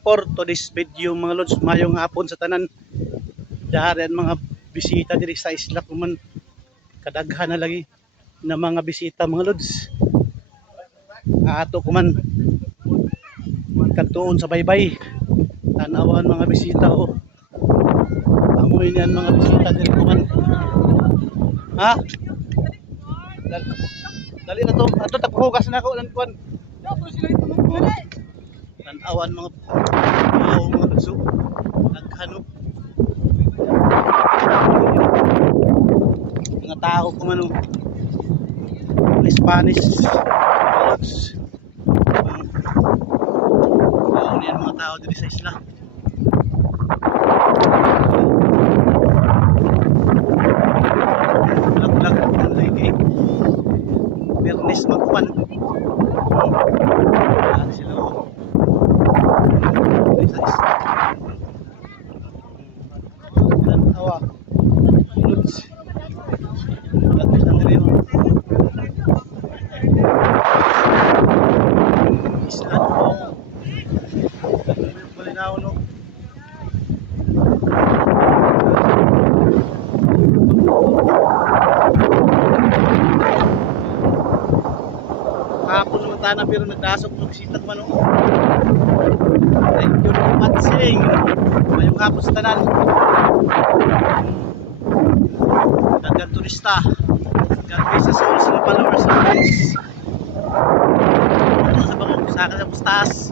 for today's video mga lods. Mayong hapon sa tanan. Dahil mga bisita diri sa isla kuman kadaghan na lagi na mga bisita mga lods. Ato kuman kantuon sa baybay. Tanawan mga bisita o. Amoy niyan mga bisita diri kuman. Ha? Dali na to. Ato takhugas na ako ng kuan. Tanawan mga luso. Naghanop mga tao kung ano Spanish lods. Ano yan mga tao dito sa isla. Vlog ang lagi Bernes magkuhan. Sila o sa isla awa lods. Vlog na rin islaan po malinaw no. Kahapon naman tayo pero nagdasok magsita ko ano. Thank you very much sing. Mayong hapon sa tanan. Dagang turista. God bless sa mga followers sa guys. Sa bangong saka sa pustas.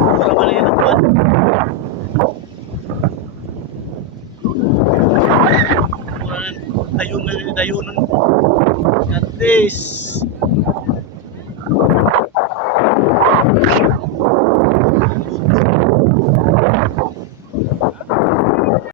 Wala man yan ako. Dayunan. God bless.